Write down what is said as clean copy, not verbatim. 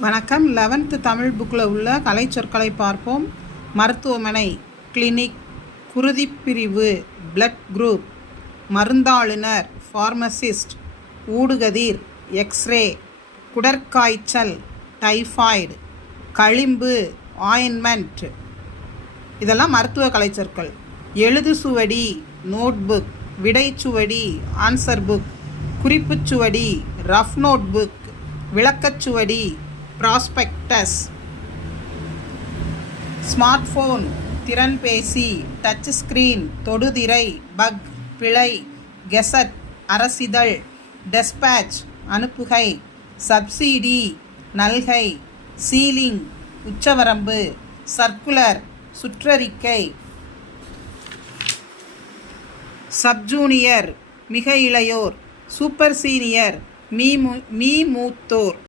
வணக்கம். 11th தமிழ் புக்கில் உள்ள கலை சொற்களை பார்ப்போம். மருத்துவமனை, கிளினிக், குருதிப்பிரிவு, பிளட் குரூப், மருந்தாளுநர், ஃபார்மசிஸ்ட், ஊடுகதிர், எக்ஸ்ரே, குடற்காய்ச்சல், டைஃபாய்டு, களிம்பு, ஆயின்மெண்ட். இதெல்லாம் மருத்துவ கலை சொற்கள். எழுதுசுவடி, நோட்புக், விடைச்சுவடி, ஆன்சர் புக், குறிப்புச்சுவடி, ரஃப் நோட் புக், விளக்கச்சுவடி, ப்ராஸ்பெக்டஸ். ஸ்மார்ட் ஃபோன், திறன்பேசி, டச் ஸ்கிரீன், தொடுதிரை, பக், பிழை, கெசட், அரசிதழ், டெஸ்பேட்ச், அனுப்புகை, சப்சிடி, நல்கை, சீலிங், உச்சவரம்பு, சர்க்குலர், சுற்றறிக்கை. சப்ஜூனியர், மிக இளையோர், சூப்பர் சீனியர், மீ மூத்தோர்.